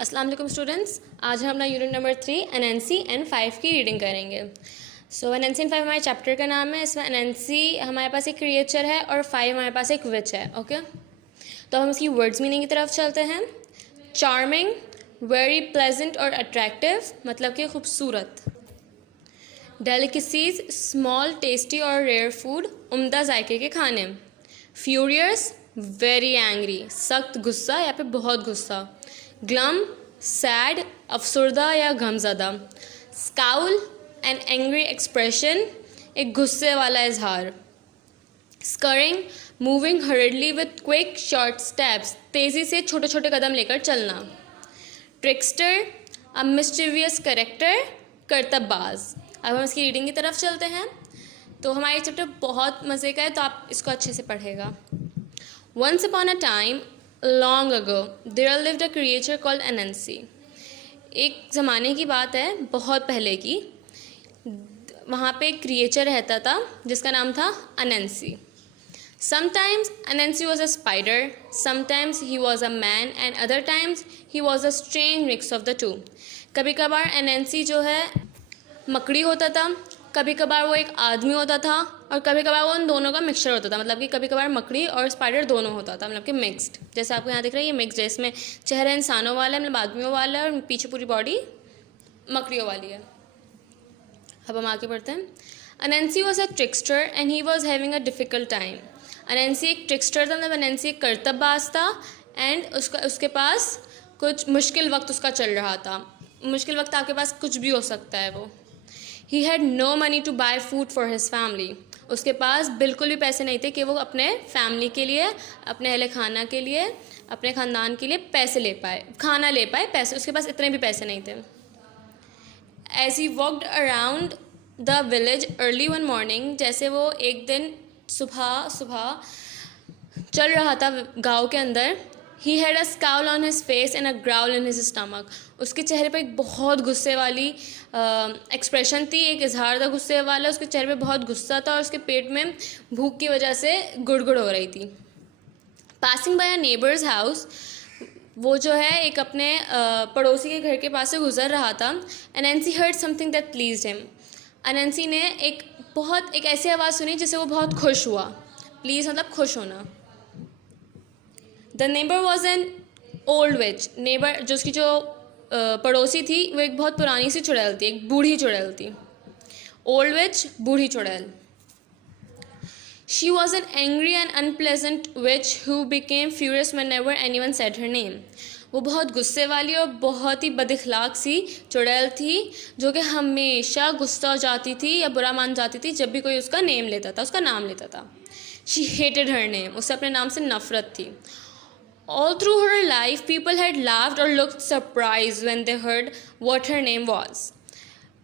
अस्सलाम वालेकुम स्टूडेंट्स, आज हम अपना यूनिट नंबर 3 एनएनसी एंड 5 की रीडिंग करेंगे। एनएनसी एंड 5 हमारे चैप्टर का नाम है। इसमें एनएनसी हमारे पास एक क्रिएचर है और 5 हमारे पास एक विच है। ओके, तो हम इसकी वर्ड्स मीनिंग की तरफ चलते हैं। चार्मिंग, वेरी प्लेजेंट और अट्रैक्टिव मतलब कि खूबसूरत। डेलिकेसीज, स्मॉल टेस्टी और रेयर फूड, उम्दा जायके के खाने। फ्यूरियस, वेरी एंग्री, सख्त गुस्सा या फिर बहुत गुस्सा। ग्लम, सैड, अफसरदा या गमज़दा। स्काउल, एन एंग्री एक्सप्रेशन, एक गुस्से वाला इजहार। Scurrying, moving hardly with quick short steps, तेज़ी से छोटे छोटे कदम लेकर चलना। ट्रिक्स्टर, अ मिस्टीवियस करेक्टर, करतबबाज। अब हम इसकी रीडिंग की तरफ चलते हैं। तो हमारा चैप्टर बहुत मज़े का है, तो आप इसको अच्छे से पढ़ेगा। Once upon a time, long ago, there lived a creature called Anansi. एक ज़माने की बात है, बहुत पहले की। वहाँ पे एक क्रिएचर रहता था जिसका नाम था अनंसी। Sometimes Anansi was a spider, sometimes he was a man, and other times he was a strange mix of the two. कभी कभार अनंसी जो है मकड़ी होता था, कभी कभार वो एक आदमी होता था, और कभी कभार वो उन दोनों का मिक्सचर होता था। मतलब कि कभी कभार मकड़ी और स्पाइडर दोनों होता था, मतलब कि मिक्स्ड। जैसे आपको यहाँ दिख रहा है, ये मिक्सड है। इसमें चेहरा इंसानों वाला है, मतलब आदमियों वाला है, और पीछे पूरी बॉडी मकड़ियों वाली है। अब हम आगे बढ़ते हैं। Anansi was a trickster and he was having a difficult time. Anansi एक ट्रिक्स्टर था, मतलब अनंसी एक करतबबाज था, एंड उसके पास कुछ मुश्किल वक्त उसका चल रहा था। मुश्किल वक्त आपके पास कुछ भी हो सकता है वो। He had no money to buy food for his family. उसके पास बिल्कुल भी पैसे नहीं थे कि वो अपने फैमिली के लिए, अपने अहले खाना के लिए, अपने ख़ानदान के लिए पैसे ले पाए, खाना ले पाए। पैसे उसके पास इतने भी पैसे नहीं थे। As he walked around the village early one morning, जैसे वो एक दिन सुबह सुबह चल रहा था गांव के अंदर, he had a scowl on his face and a growl in his stomach. उसके चेहरे पे एक बहुत गुस्से वाली एक्सप्रेशन थी, एक इजहार था गुस्से वाला। उसके चेहरे पे बहुत गुस्सा था और उसके पेट में भूख की वजह से गुड़गुड़ हो रही थी। Passing by a neighbours house, वो जो है एक अपने पड़ोसी के घर के पास से गुजर रहा था। Anansi heard something that pleased him. Anansi ने एक ऐसी आवाज़ सुनी जिससे वो बहुत खुश हुआ। प्लीज़ मतलब खुश होना। The neighbour was an old which. Neighbour जो उसकी जो पड़ोसी थी, वो एक बहुत पुरानी सी चुड़ैल थी, एक बूढ़ी चुड़ैल थी। ओल्ड विच, बूढ़ी चुड़ैल। She was an angry and unpleasant which who became furious whenever anyone said her name. वो बहुत गुस्से वाली और बहुत ही बदइखलाक सी चुड़ैल थी, जो कि हमेशा गुस्सा हो जाती थी या बुरा मान जाती थी जब भी कोई उसका नेम लेता था, उसका नाम लेता था। शी हेटेड हर नेम, उससे अपने नाम से नफरत थी। All through her life, people had laughed or looked surprised when they heard what her name was.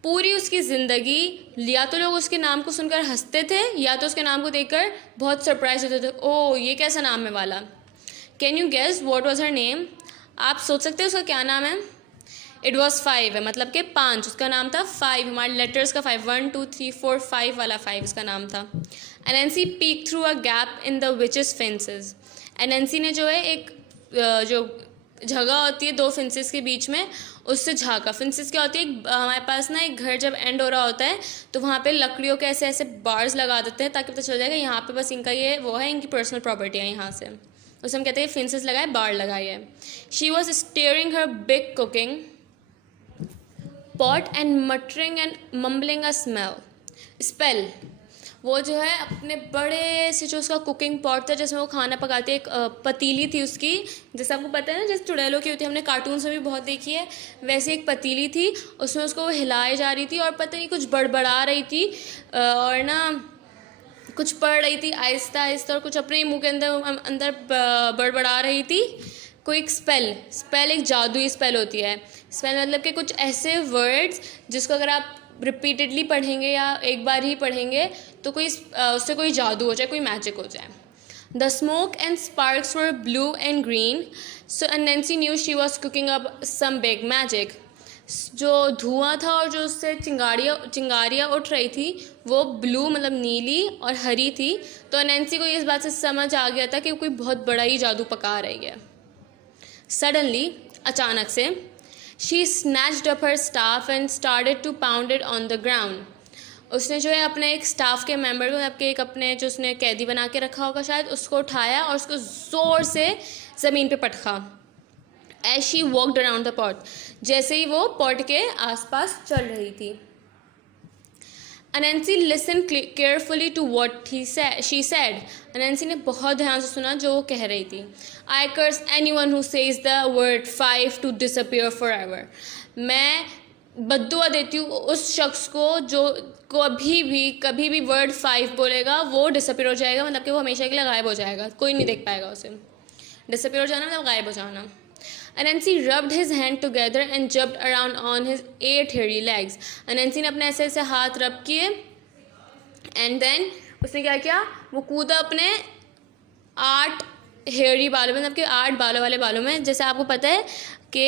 पूरी उसकी ज़िंदगी या तो लोग उसके नाम को सुनकर हंसते थे, या तो उसके नाम को देखकर बहुत सरप्राइज होते थे। ओह, ये कैसा नाम है वाला। Can you guess what was her name? आप सोच सकते हैं उसका क्या नाम है? इट वॉज 5 है, मतलब कि 5। उसका नाम था 5, हमारे लेटर्स का 5, 1 2 3 4 5 वाला 5 उसका नाम था। NNC peak through a gap in the witch's fences. NNC ने जो है एक जो जगह होती है दो फेंसेस के बीच में, उससे झाँका। फेंसेस क्या होती है, हमारे पास ना एक घर जब एंड हो रहा होता है तो वहाँ पे लकड़ियों के ऐसे ऐसे बार्स लगा देते हैं, ताकि पता चल जाएगा यहाँ पे बस इनका ये वो है, इनकी पर्सनल प्रॉपर्टी है यहाँ से। उसे हम कहते हैं फेंसेस लगाए, बार लगाए है। She was staring her big cooking pot and muttering and mumbling a spell. वो जो है अपने बड़े से जो उसका कुकिंग पॉट था जिसमें वो खाना पकाती है, एक पतीली थी उसकी, जैसे आपको पता है ना जैसे चुड़ैलों की होती है, हमने कार्टून्स में भी बहुत देखी है, वैसे एक पतीली थी, उसमें उसको वो हिलाई जा रही थी और पता नहीं कुछ बड़बड़ा रही थी, और ना कुछ पढ़ रही थी आहिस्ता आहिस्ता, और कुछ अपने मुँह के अंदर बड़बड़ा रही थी। कोई एक स्पेल एक जादुई स्पेल होती है। स्पेल मतलब कि कुछ ऐसे वर्ड्स जिसको अगर आप रिपीटेडली पढ़ेंगे या एक बार ही पढ़ेंगे तो उससे कोई जादू हो जाए, कोई मैजिक हो जाए। The smoke and sparks were blue and green, so Nancy knew she was cooking up some big magic. जो धुआं था और जो उससे चिंगारियाँ उठ रही थी वो ब्लू मतलब नीली और हरी थी, तो नैंसी को इस बात से समझ आ गया था कि कोई बहुत बड़ा ही जादू पका रही है। Suddenly, अचानक से। She snatched up her staff and started to pound it on the ground. उसने जो है अपने एक स्टाफ के मेंबर को, आपके एक अपने जो उसने कैदी बना के रखा होगा शायद, उसको उठाया और उसको ज़ोर से ज़मीन पे पटका। As she walked around the pot, जैसे ही वो पॉट के आसपास चल रही थी। Anansi listen carefully to what she said. Anansi ने बहुत ध्यान से सुना जो वो कह रही थी। I curse any one who says the word 5 to disappear forever. मैं बद्दुआ देती हूँ उस शख्स को जो कभी भी वर्ड 5 बोलेगा वो डिसअपियर हो जाएगा, मतलब कि वो हमेशा के लिए गायब हो जाएगा, कोई नहीं देख पाएगा उसे। डिसअपियर हो जाना मतलब गायब हो जाना। Anansi rubbed his hand together and jumped around on his 8 hairy legs. Anansi ने अपने ऐसे ऐसे हाथ रब किए and then उसने क्या किया, वो कूदा अपने 8 हेयरी बालों में, मतलब कि 8 बालों वाले बालों में। जैसे आपको पता है कि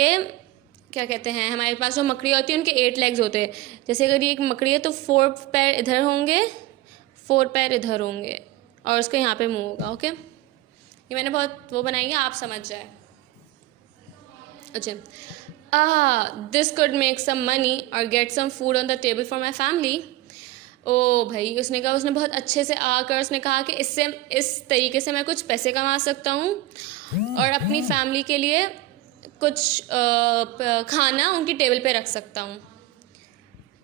क्या कहते हैं, हमारे पास जो मकड़ी होती है उनके 8 लेग्स होते हैं। जैसे अगर ये एक मकड़ी है तो 4 पैर इधर होंगे, 4 पैर इधर होंगे और उसका यहाँ पे मुँह होगा। ओके, ये मैंने बहुत वो बनाई है, आप समझ जाए। अच्छा, this could make some money और get some food on the table for my family. ओ भाई, उसने कहा, उसने बहुत अच्छे से आकर उसने कहा कि इससे इस तरीके से मैं कुछ पैसे कमा सकता हूँ और अपनी फैमिली के लिए कुछ खाना उनकी टेबल पे रख सकता हूँ।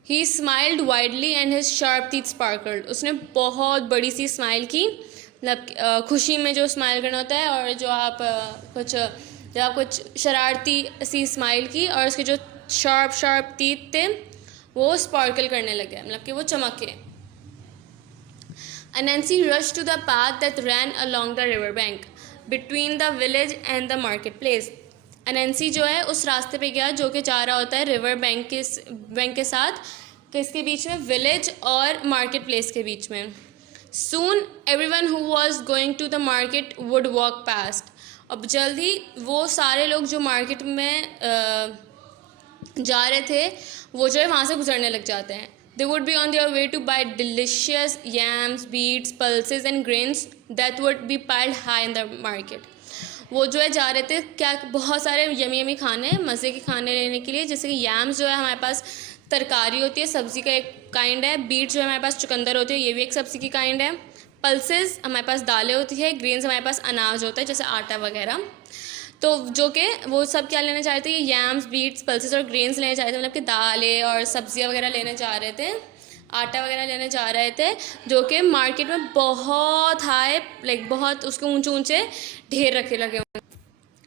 ही smiled widely and his sharp teeth sparkled. उसने बहुत बड़ी सी स्माइल की, मतलब खुशी में जो स्माइल करना होता है, और जो आप जब आप कुछ शरारती सी स्माइल की और उसके जो शार्प टीथ थे वो स्पार्कल करने लगे, मतलब कि वो चमके। Anansi rushed to the path that ran along the river bank between the village and the marketplace. Anansi जो है उस रास्ते पे गया जो कि जा रहा होता है रिवर बैंक के साथ, किसके बीच में, विलेज और मार्केट प्लेस के बीच में। Soon everyone who was going to the market would walk past. अब जल्दी वो सारे लोग जो मार्केट में जा रहे थे वो जो है वहाँ से गुजरने लग जाते हैं। They would be on their way to buy delicious yams, beets, pulses and grains that would be piled high in the market. वो जो है जा रहे थे क्या, बहुत सारे यमी खाने, मज़े के खाने लेने के लिए। जैसे कि yams जो है हमारे पास तरकारी होती है, सब्ज़ी का एक काइंड है। बीट जो है हमारे पास चुकंदर होती है, ये भी एक सब्ज़ी की काइंड है। पल्सेस हमारे पास दालें होती है। ग्रेन्स हमारे पास अनाज होता है जैसे आटा वगैरह। तो जो कि वो सब क्या लेने चाह रहे थे, ये यैम्स, बीट्स, पल्सेस और ग्रेन्स लेने चाह रहे थे, मतलब कि दालें और सब्जियां वगैरह लेने जा रहे थे, आटा वगैरह लेने जा रहे थे, जो कि मार्केट में बहुत हाई, लाइक बहुत उसके ऊंचे ऊंचे ढेर रखे लगे हुए।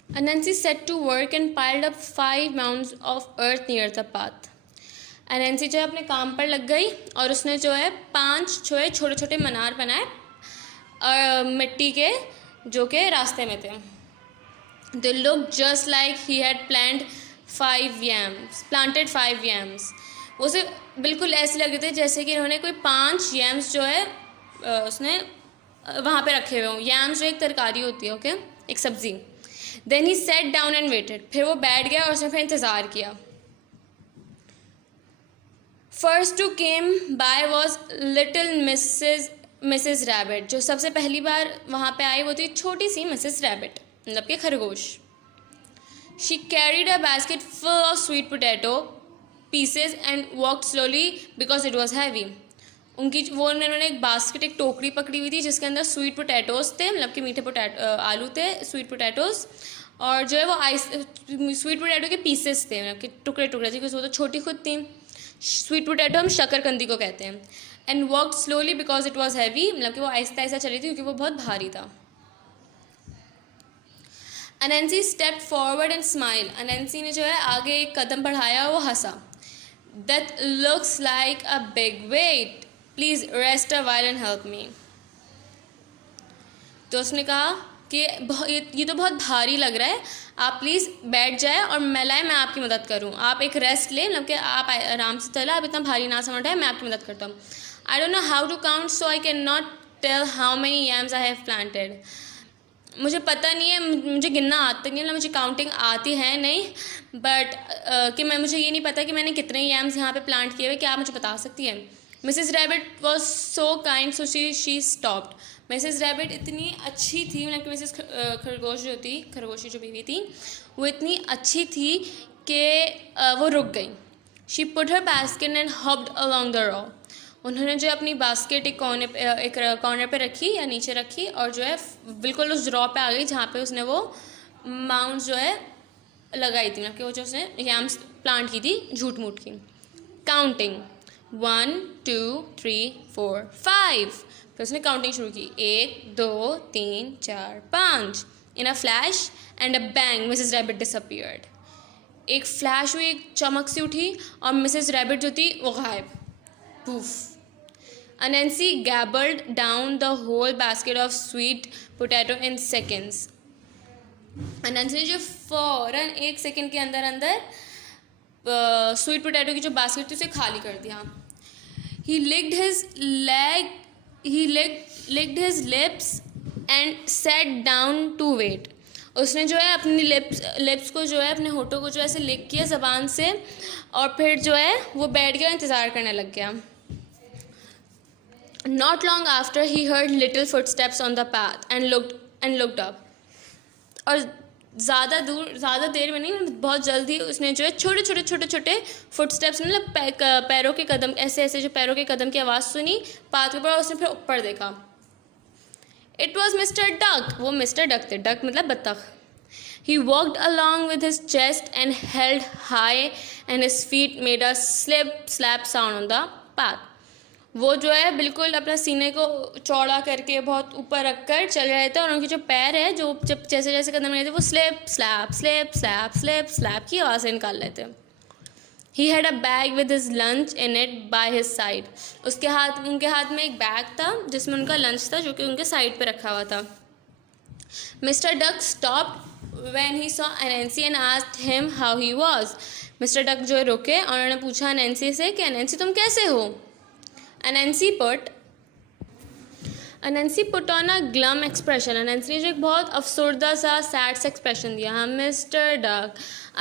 Anansi set to work and piled up 5 mounds of earth near the path. Anansi जो है अपने काम पर लग गई और उसने जो है 5 छोटे छोटे मनार बनाए और मिट्टी के, जो कि रास्ते में थे। They looked just like he had planted 5 yams. वो उसे बिल्कुल ऐसे लग रहे थे जैसे कि इन्होंने कोई 5 yams जो है उसने वहाँ पे रखे हुए हों। yams जो एक तरकारी होती है, ओके, एक सब्ज़ी। Then he sat down and waited. फिर वो बैठ गया और उसने फिर इंतज़ार किया। First to came by was little Mrs. Rabbit. जो सबसे पहली बार वहाँ पे आई वो थी छोटी सी मिसेस रैबिट, मतलब कि खरगोश। She carried a basket full of sweet potato pieces and walked slowly because it was heavy. उन्होंने एक बास्केट, एक टोकरी पकड़ी हुई थी जिसके अंदर स्वीट पोटैटोज़ थे, मतलब कि मीठे आलू थे, स्वीट पोटैटोज़, और जो है वो स्वीट पोटैटो के पीसेस थे, मतलब कि टुकड़े थे, क्योंकि वो तो छोटी खुद थी। स्वीट पोटैटो हम शकरकंदी को कहते हैं। And walk slowly because it was heavy, मतलब कि वो आहिस्ता आहिस्ता चली थी क्योंकि वो बहुत भारी था। Anansi step forward and smile. अनंसी ने जो है आगे एक कदम बढ़ाया और वो हंसा। That looks like a big weight, please rest a while and help me. तो उसने कहा कि ये तो बहुत भारी लग रहा है, आप प्लीज़ बैठ जाए और मैं आपकी मदद करूं। आप एक रेस्ट लें, मतलब कि आप आराम से चला, आप इतना भारी ना समझ, मैं आपकी मदद करता हूँ। I don't know how to count so I can not tell how many yams I have planted. मुझे पता नहीं है, मुझे गिनना आता नहीं है, मुझे काउंटिंग आती है नहीं, बट कि मुझे ये नहीं पता कि मैंने कितने yams यहाँ पे प्लांट किए हुए, क्या आप मुझे बता सकती हैं? Mrs rabbit was so kind so she stopped, Mrs rabbit इतनी अच्छी थी, मतलब कि मिसेस खरगोशी जो बीवी थी वो इतनी अच्छी थी कि वो रुक गई. She put her basket and hopped along the raw. उन्होंने जो अपनी बास्केट एक कॉर्नर पे रखी या नीचे रखी और जो है बिल्कुल उस रॉ पे आ गई जहाँ पे उसने वो माउंट जो है लगाई थी, मतलब कि वो जो उसने यैम्स प्लांट की थी झूठ मूठ की. काउंटिंग 1 2 3 4 5. फिर उसने काउंटिंग शुरू की 1 2 3 4 5. इन a flash and a bang Mrs rabbit disappeared. एक फ्लैश हुई, एक चमक सी उठी और मिसेस रैबिट जो थी वो गायब. Poof. Anansi gabbled down the whole basket of sweet potato in seconds. अनंसी ने जो फ़ौरन 1 सेकेंड के अंदर स्वीट पोटैटो की जो बास्केट थी उसे खाली कर दिया. He licked his lips and sat down to wait. उसने जो है अपनी लिप्स को जो है अपने होठों को जो ऐसे लिक किया ज़बान से और फिर जो है वो बैठ गया, इंतज़ार करने लग गया. Not long after he heard little footsteps on the path and looked up. और ज़्यादा देर में नहीं, बहुत जल्दी उसने जो है छोटे फुटस्टेप्स मतलब पैरों के कदम, ऐसे जो पैरों के कदम की आवाज़ सुनी पाथ के ऊपर. उसने फिर ऊपर देखा. It was mister duck. वो मिस्टर डक थे. डक मतलब बत्तख. He walked along with his chest and held high and his feet made a slap sound on the path. वो जो है बिल्कुल अपना सीने को चौड़ा करके बहुत ऊपर रखकर चल रहे थे और उनके जो पैर है जो जब जैसे कदम रहे थे वो स्लैप स्लैप की आवाज़ निकाल रहे थे. He had a bag with his lunch in it by his side. उनके हाथ में एक बैग था जिसमें उनका लंच था जो कि उनके साइड पे रखा हुआ था. Mr. Duck stopped when he saw Anansi and asked him how he was. Mr. Duck जो रुके और उन्होंने पूछा अनैंसी से कि अनैंसी तुम कैसे हो. Anansi put on a glum expression. Anansi ने जो एक बहुत अफसरदा सा सैड सा एक्सप्रेशन दिया. हाँ mister duck,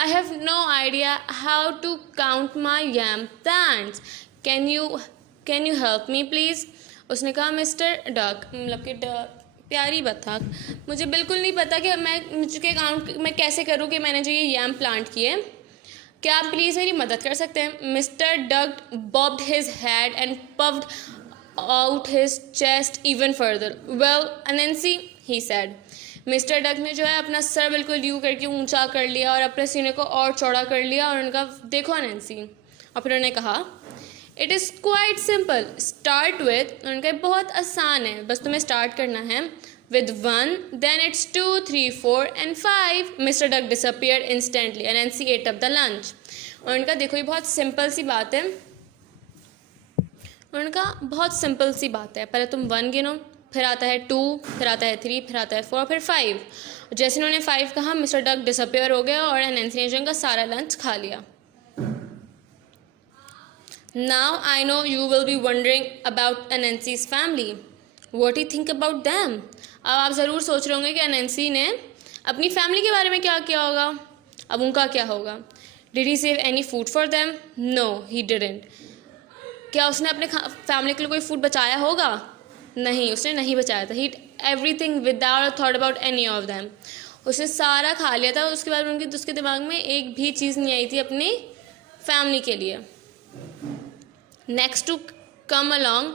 I have no idea how to count my yam plants. Can you help me please? उसने कहा मिस्टर डक मतलब कि प्यारी बतख, मुझे बिल्कुल नहीं पता कि मैं कैसे करूँ कि मैंने जो ये यैम प्लांट किए. क्या आप प्लीज़ मेरी मदद कर सकते हैं. Mister duck bobbed his head and puffed out his chest even further. Well Anansi he said. Mister duck ने जो है अपना सर बिल्कुल यूँ करके ऊंचा कर लिया और अपने सीने को और चौड़ा कर लिया और उनका देखो अनैंसी. और फिर उन्होंने कहा it is quite simple. Start with. उनका बहुत आसान है, बस तुम्हें स्टार्ट करना है with 1, then it's 2, 3, 4 and 5. Mr. Duck disappeared instantly and Nancy ate up the lunch. और उनका देखो ये बहुत सिंपल सी बात है. उनका बहुत सिंपल सी बात है. पहले तुम 1 गिनो, फिर आता है 2, फिर आता है 3, फिर आता है 4, फिर 5. जैसे उन्होंने 5 कहा मिस्टर डक डिसअपियर हो गया और नैंसी ने जो उनका सारा लंच खा लिया. Now I know you will be wondering about Anansi's family. What do you think about them? अब आप ज़रूर सोच रहे होंगे कि अनैंसी ने अपनी फैमिली के बारे में क्या किया होगा. अब उनका क्या होगा. Did he save any food for them. No he didn't. क्या उसने अपने फैमिली के लिए कोई फूड बचाया होगा. नहीं, उसने नहीं बचाया था. He everything without thought about any of them. उसने सारा खा लिया था. उसके बाद उसके दिमाग में एक भी चीज़ नहीं आई थी अपनी फैमिली के लिए. Next to come along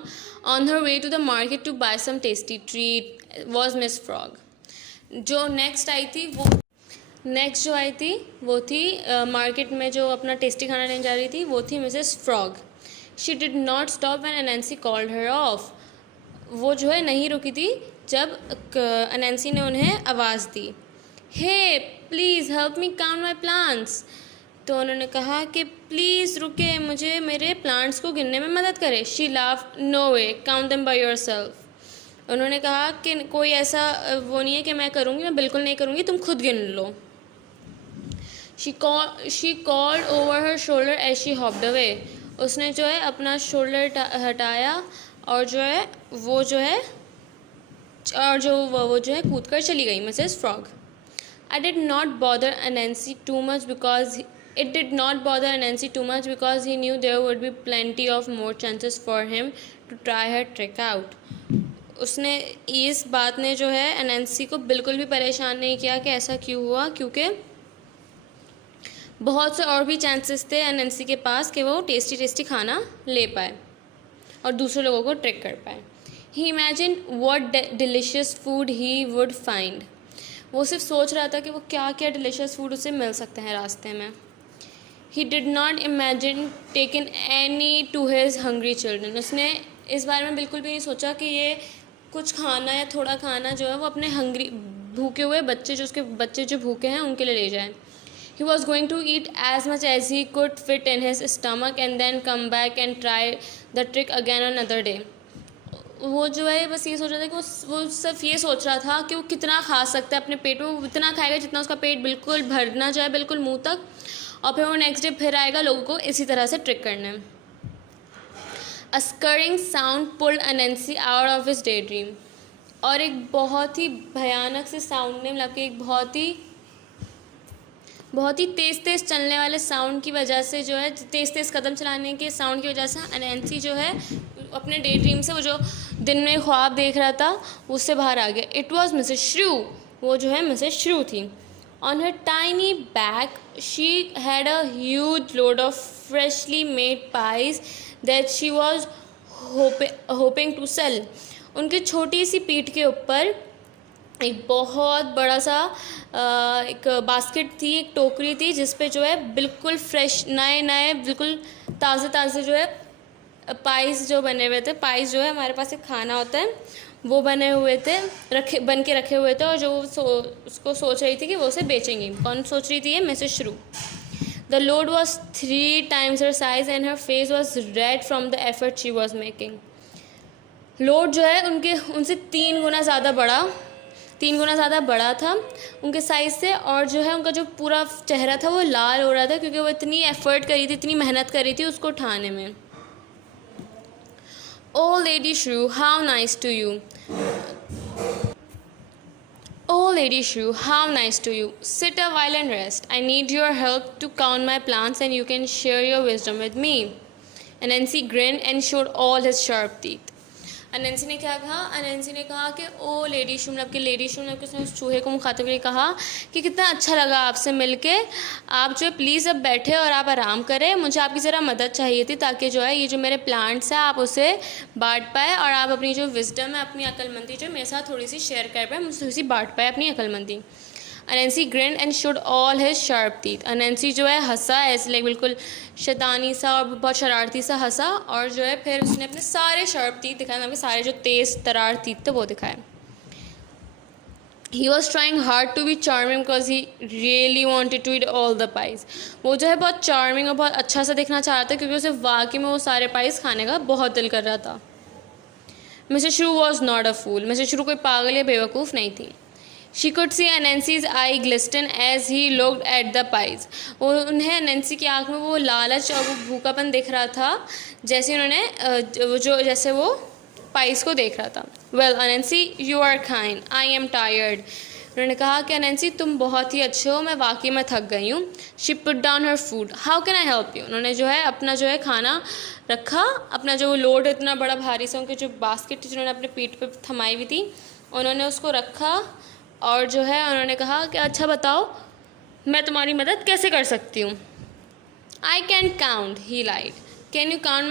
on her way to the market to buy some tasty treat was Miss Frog. जो नेक्स्ट जो आई थी वो थी मार्केट में जो अपना टेस्टी खाना लेने जा रही थी वो थी Mrs frog. She did not stop when Anansi called her off. वो जो है नहीं रुकी थी जब अनैंसी ने उन्हें आवाज़ दी. Hey please help me count my plants. तो उन्होंने कहा कि प्लीज़ रुके, मुझे मेरे प्लांट्स को गिनने में मदद करें. She laugh. No way, count them by yourself. उन्होंने कहा कि कोई ऐसा वो नहीं है कि मैं करूँगी, मैं बिल्कुल नहीं करूँगी, तुम खुद गिन लो. She called over her shoulder as she hopped away. उसने जो है अपना शोल्डर हटाया और जो है वो जो है कूद कर चली गई Mrs frog. I did not bother Anansi too much because he knew there would be plenty of more chances for him to try her trick out. उसने इस बात ने जो है एनैंसी को बिल्कुल भी परेशान नहीं किया कि ऐसा क्यों हुआ, क्योंकि बहुत से और भी चांसेस थे एनैंसी के पास कि वो टेस्टी टेस्टी खाना ले पाए और दूसरे लोगों को ट्रिक कर पाए। He imagine what delicious food he would find. वो सिर्फ सोच रहा था कि वो क्या क्या डिलीशियस फूड उसे मिल सकते हैं रास्ते में। He did not imagine taken any two his hungry children. उसने इस बारे में बिल्कुल भी नहीं सोचा कि ये कुछ खाना या थोड़ा खाना जो है वो अपने हंग्री भूखे हुए बच्चे जो भूखे हैं उनके लिए ले जाए। He was going to eat as much as he could fit in his stomach and then come back and try the trick again another day. वो जो है बस ये सोच रहा था कि वो सिर्फ ये सोच रहा था कि वो कितना खा सकता है अपने पेट में। वो इतना खाएगा जितना उसका पेट बिल्कुल भरना जाए, बिल्कुल मुंह तक, और फिर वो नेक्स्ट डे फिर आएगा लोगों को इसी तरह से ट्रिक करने। A scurrying sound pulled Anansi out of his daydream. और एक बहुत ही भयानक से साउंड ने, मतलब कि एक बहुत ही तेज़ चलने वाले साउंड की वजह से जो है, तेज़ कदम चलाने के साउंड की वजह से एनैंसी जो है अपने डे ड्रीम से, वो जो दिन में ख्वाब देख रहा था उससे बाहर आ गया। इट वॉज मिसेस श्रू। वो जो है मिसेस श्रू थी। On her tiny back she had a huge load of freshly made pies that she was hoping to sell. उनकी छोटी सी पीठ के ऊपर एक बहुत बड़ा सा एक बास्केट थी, एक टोकरी थी, जिस पे जो है बिल्कुल फ्रेश नए बिल्कुल ताज़े जो है पाइस जो बने हुए थे। पाइस जो है हमारे पास एक खाना होता है, वो बने हुए थे, बन के रखे हुए थे, और जो उसको सोच रही थी कि वो उसे बेचेंगी। कौन सोच रही थी? ये मिसेस श्रू। The load was 3 times her size and her face was red from the effort she was making. Load जो है उनसे 3 गुना ज़्यादा बड़ा था उनके साइज़ से, और जो है उनका जो पूरा चेहरा था वो लाल हो रहा था, क्योंकि वो इतनी एफ़र्ट करी थी, इतनी मेहनत करी थी उसको उठाने में। Oh Lady Shrew, how nice to you. Oh, Lady Shrew, how nice to you. Sit a while and rest. I need your help to count my plants and you can share your wisdom with me. Anansi grinned and showed all his sharp teeth. अनंसी ने क्या कहा? अनंसी ने कहा कि ओ lady शू, मतलब कि lady शू ने उसने उस चूहे को मुखातिब करके कहा कि कितना अच्छा लगा आपसे मिलके। आप जो है प्लीज़ अब बैठे और आप आराम करें, मुझे आपकी ज़रा मदद चाहिए थी ताकि जो है ये जो मेरे प्लांट्स हैं आप उसे बांट पाए और आप अपनी जो विजडम है, अपनी अक्लमंदी जो मेरे साथ थोड़ी सी शेयर कर पाए, मुझसे थोड़ी सी बांट पाए अपनी अक्लमंदी। Anansi grin and showed all his sharp teeth. Anansi जो है हंसा, ऐसे लाइक बिल्कुल शैतानी सा और बहुत शरारती सा हंसा, और जो है फिर उसने अपने सारे शार्प टीथ दिखाए, मतलब सारे जो तेज़ तरार टीथ थे वो दिखाए। He was trying hard to be charming because he really wanted to eat all the pies. वो जो है बहुत चार्मिंग और बहुत अच्छा सा दिखना चाह रहा था, क्योंकि उसे वाकई में वो सारे पाइज खाने का बहुत दिल कर रहा था। Mrs Shrew was not a fool. Mrs Shrew कोई पागल या बेवकूफ़ नहीं थी। She could see Anansi's eye glisten as he looked at the pies. उन्हें अनंसी की आँख में वो लालच और वो भूखापन दिख रहा था, जैसे वो पाइस को देख रहा था। Well, Anansi, you are kind. I am tired. उन्होंने कहा कि अनंसी तुम बहुत ही अच्छे हो, मैं वाकई में थक गई हूँ। She put down her food. How can I help you? उन्होंने जो है अपना जो है खाना रखा, अपना जो लोड इतना बड़ा भारी सा, उनके जो बास्केट जिन्होंने अपने पीठ पे थमाई हुई थी, उन्होंने उसको रखा और जो है उन्होंने कहा कि अच्छा बताओ मैं तुम्हारी मदद कैसे कर सकती हूँ। I can count, he lied. Can you count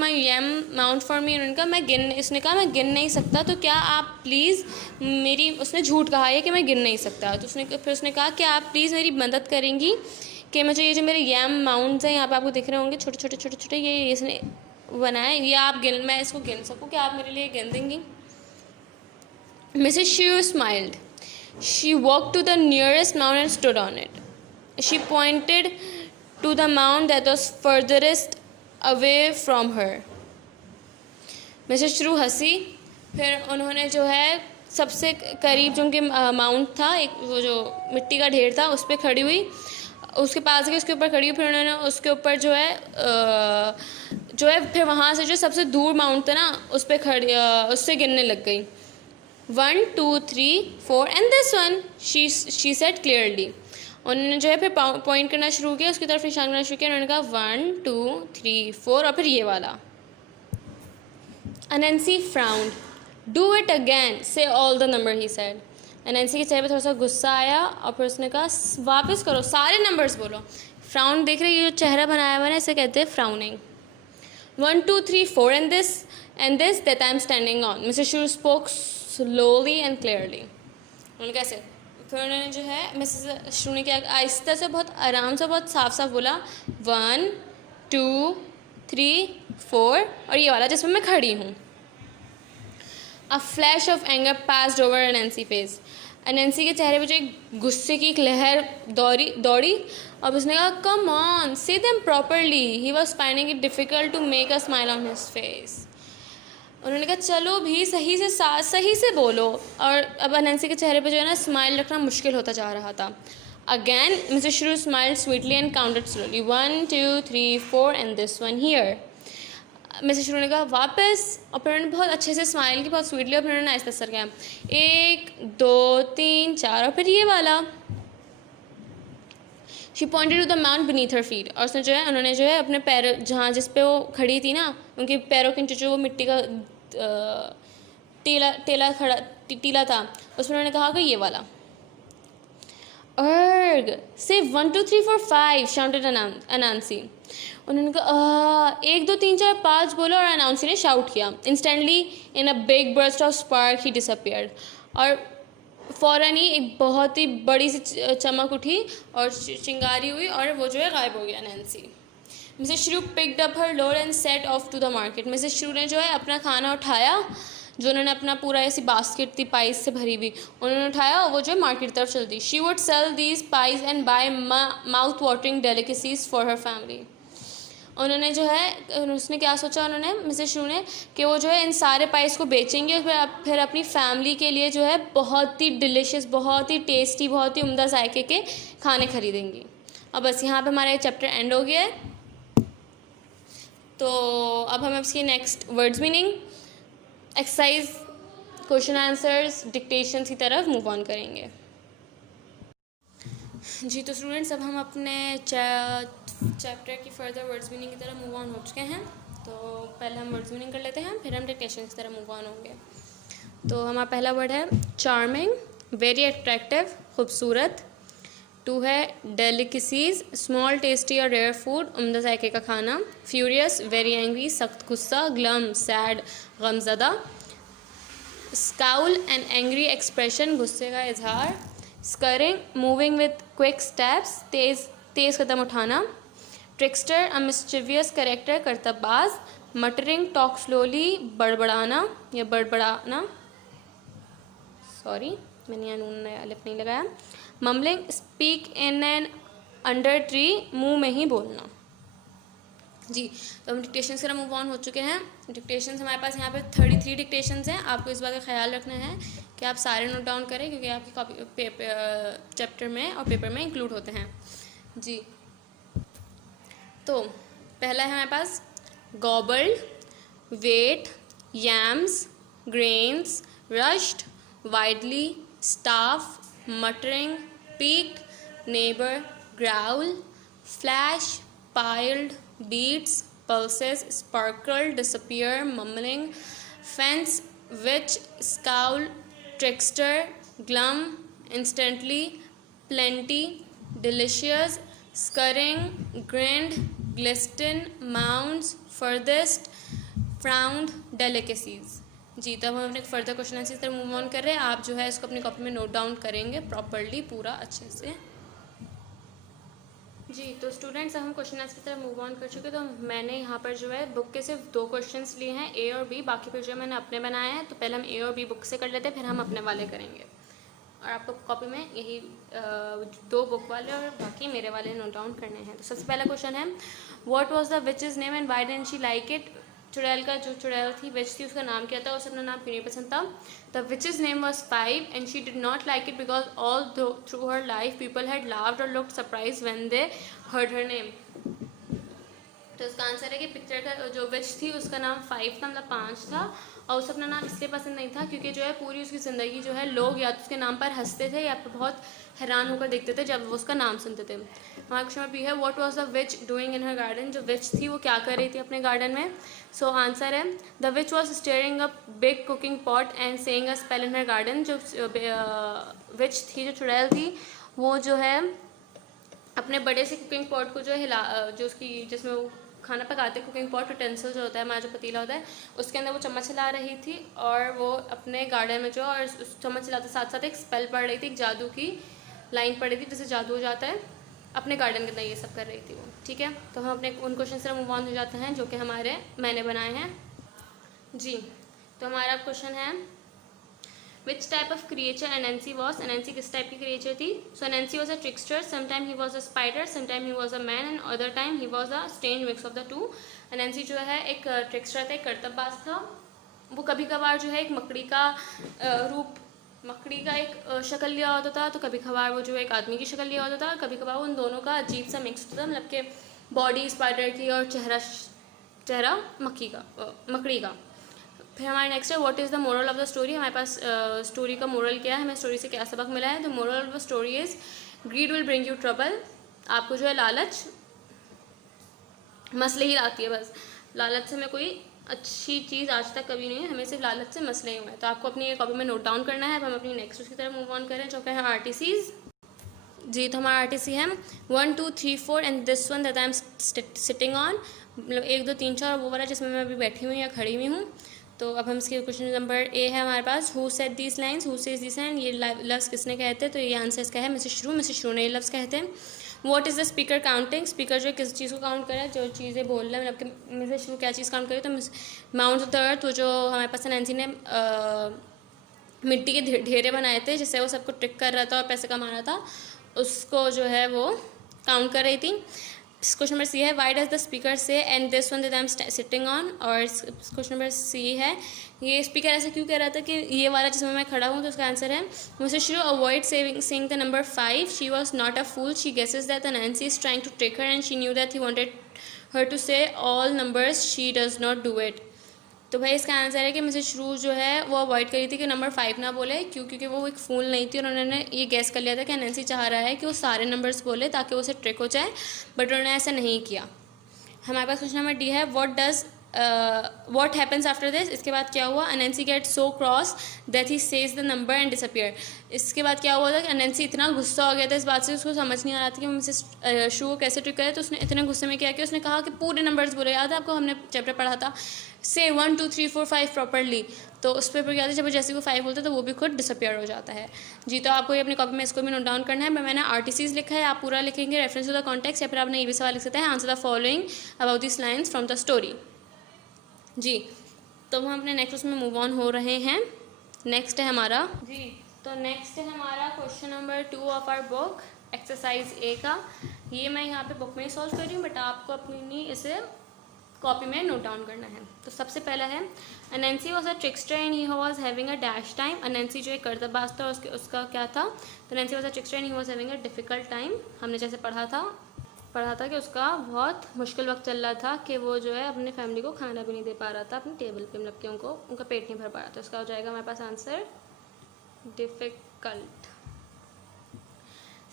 my yam mound for me. उन्होंने कहा उसने कहा मैं गिन नहीं सकता, तो क्या आप प्लीज़ मेरी, उसने झूठ कहा है कि मैं गिन नहीं सकता, तो फिर उसने कहा कि आप प्लीज़ मेरी मदद करेंगी कि मुझे ये जो मेरे यम माउंट्स हैं यहाँ पे आपको दिख रहे होंगे छोटे छोटे, ये इसने बनाए, ये आप मैं इसको गिन सकूँ, क्या आप मेरे लिए गिन देंगी। मिसेस श्रू smiled. She walked to the nearest mound and stood on it. She pointed to the mound that was furthest away from her. Mrs श्रू हंसी, फिर उन्होंने जो है सबसे करीब जो उनके माउंट था, एक वो जो मिट्टी का ढेर था, उस पर खड़ी हुई, उसके पास गई, उसके ऊपर खड़ी हुई, फिर उन्होंने उसके ऊपर जो है फिर वहाँ से जो सबसे दूर माउंट था ना, उस पर खड़ी उससे गिनने लग गई। 1 2 3 4 and this one, she said clearly. उन्होंने जो है फिर पॉइंट करना शुरू किया, उसकी तरफ निशान करना शुरू किया, उन्होंने कहा 1 2 3 4 और फिर ये वाला। अनंसी फ्राउंड, डू इट अगेन, से all the number, he said. Nancy के चेहरे पे थोड़ा सा गुस्सा आया और फिर उसने कहा वापस करो, सारे नंबर्स बोलो। फ्राउन, देख रहे ये जो चेहरा बनाया हुआ है इसे कहते हैं frowning. 1 2 3 4 and this that I am standing on. Mrs. Shrew spoke slowly and clearly. उन्होंने कैसे, फिर उन्होंने जो है मिसेस श्रू ने क्या आहिस्ता से बहुत आराम से बहुत साफ साफ बोला 1 2 3 4 और ये वाला जिसमें मैं खड़ी हूँ। A flash of anger passed over Nancy's face. Nancy के चेहरे पे जो एक गुस्से की एक लहर दौड़ी और उसने कहा come on say them properly, he was finding it difficult to make a smile on his face. उन्होंने कहा चलो भी सही से बोलो, और अब नैन्सी के चेहरे पे जो है ना स्माइल रखना मुश्किल होता जा रहा था। अगैन मिसेस श्रू smiled sweetly and counted slowly 1 2 3 4 and this one here. Mrs Shrew ने कहा वापस, और फिर उन्होंने बहुत अच्छे से स्माइल की, बहुत स्वीटली, और फिर उन्होंने आहिस्ता सर किया 1 2 3 4 और फिर ये वाला। She pointed to the mound beneath her feet, और उसने जो है उन्होंने जो है अपने पैर जहाँ जिस पे वो खड़ी थी ना उनके पैरों के नीचे जो वो मिट्टी का टीला था उसमें उन्होंने कहा कि ये वाला। अर्ग से 1 2 3 4 5 शाउटेड अनांसी। उन्होंने कहा 1 2 3 4 5 बोला और अनाउंसी ने शाउट किया। Instantly in a big burst of spark he disappeared, और फ़ौरन ही एक बहुत ही बड़ी सी चमक उठी और चिंगारी हुई और वो जो है गायब हो गया Nancy. Mrs Shrew picked up her load and set off to the market. Mrs Shrew ने जो है अपना खाना उठाया, जो उन्होंने अपना पूरा ऐसी बास्केट थी पाइस से भरी हुई, उन्होंने उठाया और वो जो है मार्केट तरफ चल दी। She would sell these pies and buy mouth watering delicacies for her family. उन्होंने जो है उसने क्या सोचा उन्होंने मिसेस श्रू ने कि वो जो है इन सारे पाइस को बेचेंगे और फिर अपनी फैमिली के लिए जो है बहुत ही डिलिशियस, बहुत ही टेस्टी, बहुत ही उम्दा जायके के खाने खरीदेंगी। अब बस यहाँ पे हमारा ये चैप्टर एंड हो गया है। तो अब हम इसकी next words meaning, exercise, question answers, dictations की तरफ मूव ऑन करेंगे। जी तो स्टूडेंट्स अब हम अपने चैप्टर की फर्दर वर्ड्स मीनिंग की तरफ मूव ऑन हो चुके हैं। तो पहले हम वर्ड्स मीनिंग कर लेते हैं, फिर हम डिक्टेशन की तरफ मूव ऑन होंगे। तो हमारा पहला वर्ड है चार्मिंग, वेरी अट्रैक्टिव, खूबसूरत। 2 है डेलिकेसीज, स्मॉल टेस्टी और रेयर फूड, उम्दा जायके का खाना। फ्यूरियस, वेरी एंग्री, सख्त गुस्सा। ग्लम, सैड, गमज़दा। स्काउल, एन एंग्री एक्सप्रेशन, गुस्से का इजहार। Scurrying, moving with quick steps, तेज़ कदम उठाना। ट्रिक्स्टर, अ मिस्चिवियस कैरेक्टर, करतबाज। मटरिंग, टॉक स्लोली, बड़बड़ाना या बड़बड़ाना, सॉरी मैंने यहाँ नून लिप नहीं लगाया। Mumbling, speak in an undertone, मुंह में ही बोलना। जी तो हम डिक्टेशंस की तरफ मूव ऑन हो चुके हैं। डिक्टेशंस हमारे पास यहाँ पे 33 डिक्टेशंस हैं। आपको इस बात का ख्याल रखना है कि आप सारे नोट डाउन करें क्योंकि आपकी कॉपी चैप्टर में और पेपर में इंक्लूड होते हैं। जी तो पहला है हमारे पास gobbled, weight, yams, grains, rushed, widely, staff, muttering, peaked, neighbor, growl, flash, piled, beats, pulses, sparkle, disappear, mumbling, fence, witch, scowl, trickster, glum, instantly, plenty, delicious, scurrying, grinned, glisten, mounds, furthest, frowned, delicacies. जी तब हम अपने further question answer तरफ move on कर रहे हैं। आप जो है इसको अपनी कॉपी में नोट डाउन करेंगे प्रॉपरली, पूरा अच्छे से। जी तो स्टूडेंट्स अब हम क्वेश्चन आंसर की तरफ मूव ऑन कर चुके। तो मैंने यहाँ पर जो है बुक के सिर्फ 2 क्वेश्चंस लिए हैं, ए और बी, बाकी फिर जो है मैंने अपने बनाए हैं। तो पहले हम ए और बी बुक से कर लेते हैं, फिर हम अपने वाले करेंगे। और आपको कॉपी में यही 2 बुक वाले और बाकी मेरे वाले नोट डाउन करने हैं। तो सबसे पहला क्वेश्चन है what was the witch's name and why didn't she like it. चुड़ैल का जो चुड़ैल थी विच थी उसका नाम क्या था, उसे अपना नाम क्यों नहीं पसंद था। The witch's name was 5 and she did not like it because all through her life people had laughed और looked surprised when they heard her name. तो इसका आंसर है कि पिक्चर का जो विच थी उसका नाम 5 था, मतलब 5 था, और उसे अपना नाम इसलिए पसंद नहीं था क्योंकि जो है पूरी उसकी ज़िंदगी जो है लोग या तो उसके नाम पर हंसते थे या फिर बहुत हैरान होकर देखते थे जब वो उसका नाम सुनते थे। हमारा क्वेश्चन भी है what was the which doing in her garden, जो विच थी वो क्या कर रही थी अपने गार्डन में। सो आंसर है the which was staring a big cooking pot and saying a spell in her garden. जो विच थी, जो चुड़ैल थी, वो जो है अपने बड़े से कुकिंग पॉट को जो हिला जो उसकी जिसमें वो खाना पकाते, कुकिंग पॉट यूटेंसिल जो होता है, हमारा जो पतीला होता है, उसके अंदर वो चम्मच हिला रही थी और वो अपने गार्डन में जो और उस चम्मच हिलाते साथ साथ एक स्पेल पढ़ रही थी, एक जादू की लाइन पढ़ रही थी, जिससे जादू हो जाता है। अपने गार्डन के अंदर ये सब कर रही थी वो। ठीक है, तो हम अपने उन क्वेश्चन से मूव ऑन हो जाते हैं जो कि मैंने बनाए हैं। जी, तो हमारा क्वेश्चन है Which type of creature Anansi was? Anansi किस टाइप की creature थी? So Anansi was a trickster. Sometime he was a spider, sometime he was a man, and other time he was a strange mix of the two. Anansi जो है एक trickster था, एक कर्तव्यबाज था। वो कभी कभार जो है एक मकड़ी का रूप, मकड़ी का एक शक्ल लिया होता था, तो कभी कभार वो जो एक आदमी की शक्ल लिया होता था, कभी कभार उन दोनों का अजीब सा मिक्स होता था, मतलब कि बॉडी स्पाइडर की और चेहरा मकड़ी का। फिर हमारा नेक्स्ट है what is the moral of the story. हमारे पास स्टोरी का मोरल क्या है, हमें स्टोरी से क्या सबक मिला है। The moral of the story is greed will bring you trouble. आपको जो है लालच मसले ही लाती है, बस लालच से हमें कोई अच्छी चीज़ आज तक कभी नहीं है, हमें सिर्फ लालच से मसले ही हुए हैं। तो आपको अपनी कॉपी में नोट डाउन करना है। अब हम अपनी नेक्स्ट उसकी तरफ मूव ऑन करें जो कि है आरटीसीज। जी, तो हमारा आरटीसी है 1 2 3 4 and this one that I am sitting on, मतलब 1 2 3 4 वो वाला जिसमें मैं अभी बैठी हुई या खड़ी हुई हूँ। तो अब हम इसके क्वेश्चन नंबर ए है हमारे पास, who said these lines, who says this line, ये लफ्ज़ किसने कहते हैं? तो ये आंसर इसका है मिसेस श्रू ने ये लफ्ज़ कहते हैं। What is the speaker counting, speaker जो है किस चीज़ को काउंट कर रहा है, जो चीज़ें बोल रहा है, मतलब कि मिसेस श्रू क्या चीज़ काउंट करी, तो माउंट ऑफ द अर्थ, वो जो हमारे पास नैन्सी ने मिट्टी के ढेरे बनाए थे जिससे वो सबको ट्रिक कर रहा था और पैसे कमा रहा था, उसको जो है वो काउंट कर रही थी। क्वेश्चन नंबर सी है वाई डज द स्पीकर से and this one that I am sitting on, और क्वेश्चन नंबर सी है ये स्पीकर ऐसा क्यों कह रहा था कि ये वाला जिसमें मैं खड़ा हूँ, तो उसका आंसर है Mrs shrew avoid saying the number 5, she was not a fool, she guesses that Anansi is trying to trick her and she knew that he wanted her to say all numbers, she does not do it. तो भाई इसका answer है कि Mrs श्रू जो है वो avoid करी थी कि नंबर 5 ना बोले, क्योंकि वो एक फूल नहीं थी और उन्होंने ये गैस कर लिया था कि नैन्सी चाह रहा है कि वो सारे नंबर्स बोले ताकि वो उसे ट्रिक हो जाए, बट उन्होंने ऐसा नहीं किया। हमारे पास क्वेश्चन नंबर डी है व्हाट हैपन्स आफ्टर दिस, इसके बाद क्या हुआ? Nancy get so cross that he says the number and disappear. इसके बाद क्या हुआ था कि नैन्सी इतना गुस्सा हो गया था इस बात से, उसको समझ नहीं आ रहा था कि मिसेस श्रू को कैसे ट्रिक करे, तो उसने इतने गुस्से में क्या किया, उसने कहा कि पूरे नंबर्स बोले, याद है आपको हमने चैप्टर पढ़ा था से 1 2 3 4 5 प्रॉपरली, तो उस पेपर क्या था जब जैसे वो 5 बोलता है तो वो भी खुद डिसअपियर हो जाता है। जी, तो आपको ये अपनी कॉपी में इसको भी नोट डाउन करना है। मैंने आरटीसीज लिखा है, आप पूरा लिखेंगे रेफरेंस टू द कॉन्टेक्स्ट, या फिर आपने ये भी सवाल लिख सकते हैं answer the following about this lines from the story. जी, तो हम अपने नेक्स्ट उसमें मूव ऑन हो रहे हैं। नेक्स्ट है हमारा जी, तो नेक्स्ट है हमारा question number 2 of our book exercise A का। ये मैं यहाँ पे बुक में ही सॉल्व कर रही हूँ, बट आपको अपनी इसे कॉपी में नोट डाउन करना है। तो सबसे पहला है Anansi was a trickster and he was having a dash time. Anansi जो एक कर्तव्यबाज था, उसका क्या था? तो Anansi was a trickster and he was having a difficult time. हमने जैसे पढ़ा था कि उसका बहुत मुश्किल वक्त चल रहा था कि वो जो है अपने फैमिली को खाना भी नहीं दे पा रहा था अपनी टेबल पे, मतलब कि उनका पेट नहीं भर पा रहा था। उसका हो जाएगा हमारे पास आंसर डिफिकल्ट।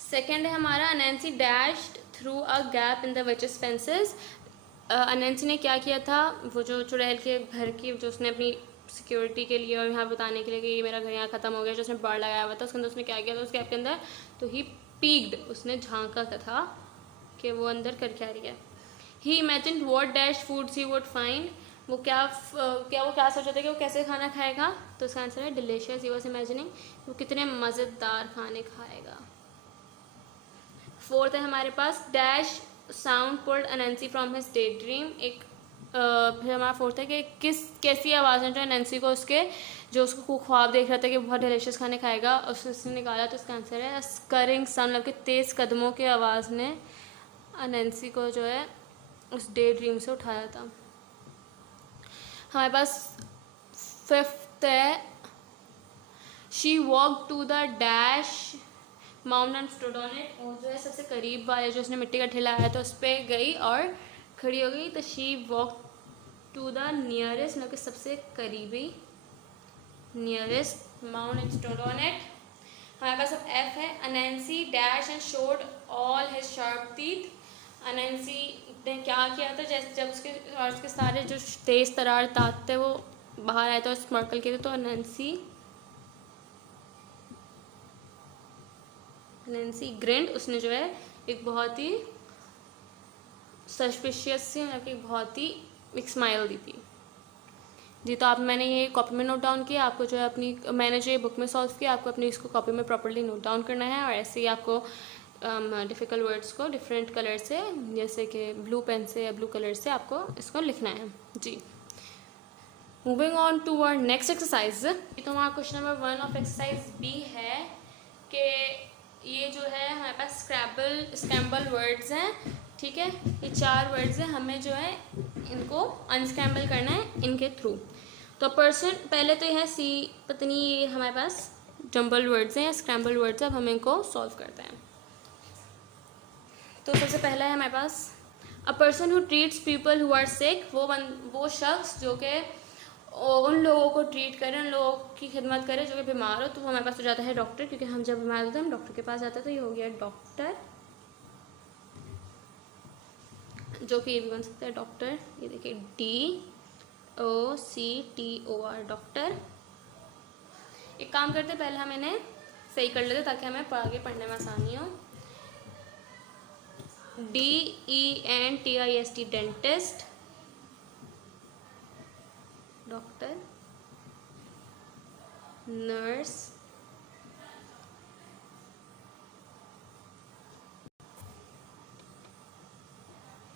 सेकेंड है हमारा Anansi dashed through a gap in the witch's fences. Anansi ने क्या किया था, वो जो चुड़ैल के घर की जो उसने अपनी सिक्योरिटी के लिए और यहाँ बताने के लिए कि ये मेरा घर यहाँ ख़त्म हो गया, जो उसने बाढ़ लगाया हुआ था, उसके अंदर उसने क्या किया था उस गैप के अंदर, तो ही पीक्ड, उसने झांका था कि वो अंदर कर क्या रही है। He imagine what dash foods he would find, वो क्या सोचा था कि वो कैसे खाना खाएगा, तो उसका आंसर है डिलीशियस। ही वॉज इमेजिनिंग वो कितने मज़ेदार खाने खाएगा। फोर्थ है हमारे पास dash sound pulled Anansi from his daydream. फिर हमारा फोर्थ है कि कैसी आवाज़ है जो नैन्सी को उसको ख्वाब देख रहा था कि बहुत डिलीशियस खाने खाएगा, उसने निकाला, तो इसका आंसर है स्करिंग साउंड, मतलब कि तेज़ कदमों की आवाज़ ने नैन्सी को जो है उस डे ड्रीम से उठाया था। हमारे पास फिफ्थ है she walk to the dash mound and stood on it. वो जो है सबसे करीब वाले जो उसने मिट्टी का ठेला आया था उस पर गई और खड़ी हो गई, तो she walk to the nearest, मतलब कि सबसे करीबी, nearest mount and stood on it. हमारे पास अब एफ है, Anansi dash and showed all his sharp teeth. Anansi ने क्या किया था, जैसे जब उसके सारे जो तेज तरार दांत थे वो बाहर आए थे और स्मर्कल किए थे, तो अनैंसी ग्रिंड, उसने जो है एक बहुत ही सस्पिशियस सी, मतलब कि बहुत ही एक स्माइल दी थी। जी, तो मैंने ये कॉपी में नोट डाउन किया, आपको जो है अपनी, मैंने जो ये बुक में सॉल्व किया, आपको अपनी इसको कॉपी में प्रॉपर्ली नोट डाउन करना है। और ऐसे ही आपको डिफ़िकल्ट वर्ड्स को डिफरेंट कलर से, जैसे कि ब्लू पेन से या ब्लू कलर से आपको इसको लिखना है। जी, moving on to our next exercise. तो हमारा question number 1 of exercise B है कि ये जो है हमारे पास स्क्रैम्बल वर्ड्स हैं, ठीक है। ये 4 वर्ड्स हैं, हमें जो है इनको अनस्क्रैम्बल करना है इनके थ्रू। तो पर्सन, पहले तो यह है सी, पता नहीं ये हमारे पास जम्बल वर्ड्स हैं या स्क्रैम्बल वर्ड्स हैं। अब हम इनको सॉल्व करते हैं। तो सबसे पहला है हमारे पास a person who treats people who are sick. वो शख्स जो कि उन लोगों को ट्रीट करे, उन लोगों की खिदमत करे जो कि बीमार हो। तो वो हमारे पास हो जाता है डॉक्टर, क्योंकि हम जब बीमार होते हैं हम डॉक्टर के पास जाते हैं। तो ये हो गया डॉक्टर, जो कि ये भी बन सकता है डॉक्टर। ये देखिए DOCTOR, डॉक्टर। एक काम करते हैं, पहले हम इन्हें सही कर लेते ताकि हमें आगे पढ़ने में आसानी हो। DENTIST, dentist, doctor. Nurse,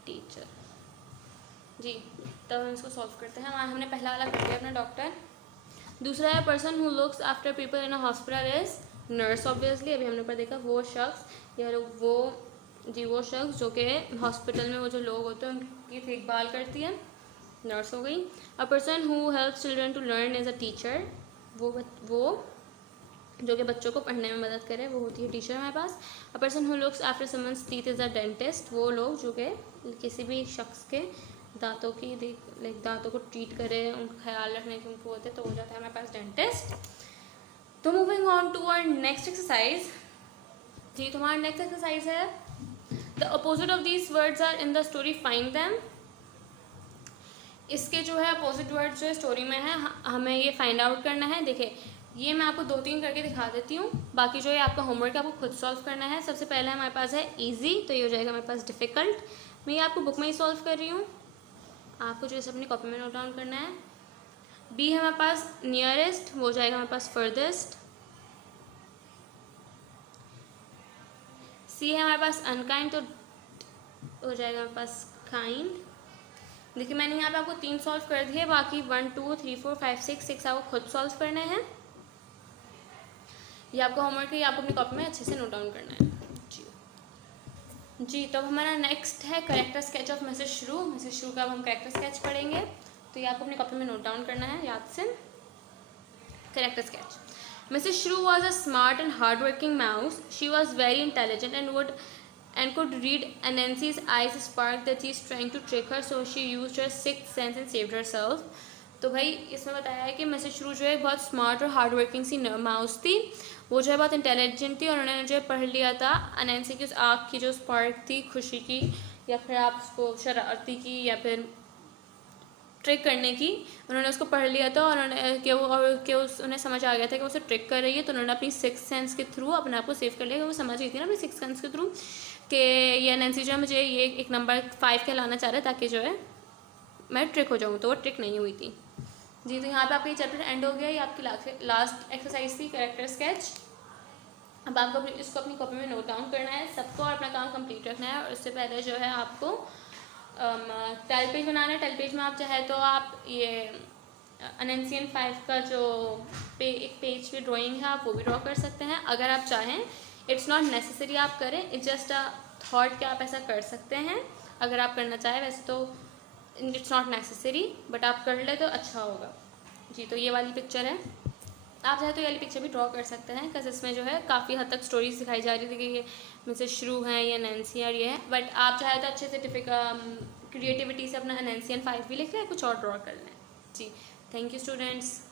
teacher. जी, तब हम इसको सॉल्व करते हैं। हमने पहला वाला कर लिया अपना डॉक्टर। दूसरा है person who looks after people in a hospital is nurse, obviously. अभी हमने ऊपर देखा वो शख्स, या वो शख्स जो कि हॉस्पिटल में वो जो लोग होते हैं उनकी देखभाल करती है, नर्स हो गई। A person who helps children to learn is a teacher. वो जो कि बच्चों को पढ़ने में मदद करे, वो होती है टीचर हमारे पास। A person who looks after someone's teeth is a dentist. वो लोग जो कि किसी भी शख्स के दांतों को ट्रीट करे, उनका ख्याल रखने के उनको होते, तो हो जाता है हमारे पास डेंटिस्ट। तो moving on to our next exercise. जी, तो हमारा नेक्स्ट एक्सरसाइज है the opposite of these words are in the story, find them. इसके जो है अपोजिट वर्ड्स जो स्टोरी में है, हमें ये फाइंड आउट करना है। देखिए, ये मैं आपको 2-3 करके दिखा देती हूँ, बाकी जो है आपका होमवर्क है आपको खुद सॉल्व करना है। सबसे पहले हमारे पास है इजी, तो ये हो जाएगा हमारे पास डिफ़िकल्ट। मैं ये आपको बुक में ही सॉल्व कर रही हूँ, आपको जो है अपनी कॉपी में नोट डाउन करना है। बी है हमारे पास नियरेस्ट, वो हो जाएगा हमारे पास फर्देस्ट। सी है हमारे पास अनकाइंड, तो हो जाएगा हमारे पास काइंड। देखिए, मैंने यहाँ पे आपको 3 सॉल्व कर दिए, बाकी 1 2 3 4 5 6 आपको खुद सॉल्व करने हैं। ये आपका होमवर्क है, ये आपको अपनी कॉपी में अच्छे से नोट डाउन करना है। जी, तो हमारा नेक्स्ट है करेक्टर स्केच ऑफ मिसेस श्रू। मिसेस श्रू का अब हम करेक्टर स्केच पढ़ेंगे, तो ये आपको अपनी कॉपी में नोट डाउन करना है याद से। Character sketch. Mrs. Shrew was a smart and hard-working mouse. She was very intelligent and could read Anansi's eyes spark that he is trying to trick her, so she used her sixth sense and saved herself. तो भाई इसमें बताया है कि Mrs श्रू जो है बहुत स्मार्ट और हार्ड वर्किंग सी माउस थी। वो जो है बहुत इंटेलिजेंट थी और उन्होंने जो है पढ़ लिया था अनैंसी की उस आँख की जो स्पार्क थी, खुशी की, या फिर आप उसको शरारती की, या फिर ट्रिक करने की। उन्होंने उसको पढ़ लिया था और उन्हें समझ आ गया था कि वो उसे ट्रिक कर रही है। तो उन्होंने अपनी सिक्स सेंस के थ्रू अपने आप को सेव कर लिया। वो समझ गई थी ना अपनी सिक्स सेंस के थ्रू कि ये नैंसी जो है मुझे ये एक नंबर 5 कहलाना चाह रहा है ताकि जो है मैं ट्रिक हो जाऊँ, तो वो ट्रिक नहीं हुई थी। जी, तो यहाँ पे आपका ये चैप्टर एंड हो गया। ये आपकी लास्ट एक्सरसाइज थी करेक्टर स्केच। अब आपको इसको अपनी कॉपी में नोट डाउन करना है सबको और अपना काम कंप्लीट रखना है। और उससे पहले जो है आपको टेल पेज बनाना है। टेल पेज में आप चाहे तो आप ये अनैंसियन 5 का जो एक पेज पे ड्राइंग है आप वो भी ड्रॉ कर सकते हैं अगर आप चाहें। इट्स नॉट नेसेसरी आप करें, इट्स जस्ट अ थॉट कि आप ऐसा कर सकते हैं अगर आप करना चाहें। वैसे तो इट्स नॉट नेसेसरी, बट आप कर ले तो अच्छा होगा। जी, तो ये वाली पिक्चर है, आप चाहे तो ये वाली पिक्चर भी ड्रॉ कर सकते हैं, बिकॉज इसमें जो है काफ़ी हद तक स्टोरीज दिखाई जा रही थी कि ये मिसेस श्रू हैं या नैंसी और ये है। बट आप चाहे तो अच्छे से क्रिएटिविटी से अपना एनएनसी एंड 5 भी लिख रहे हैं, कुछ और ड्रॉ कर लें। जी, थैंक यू स्टूडेंट्स।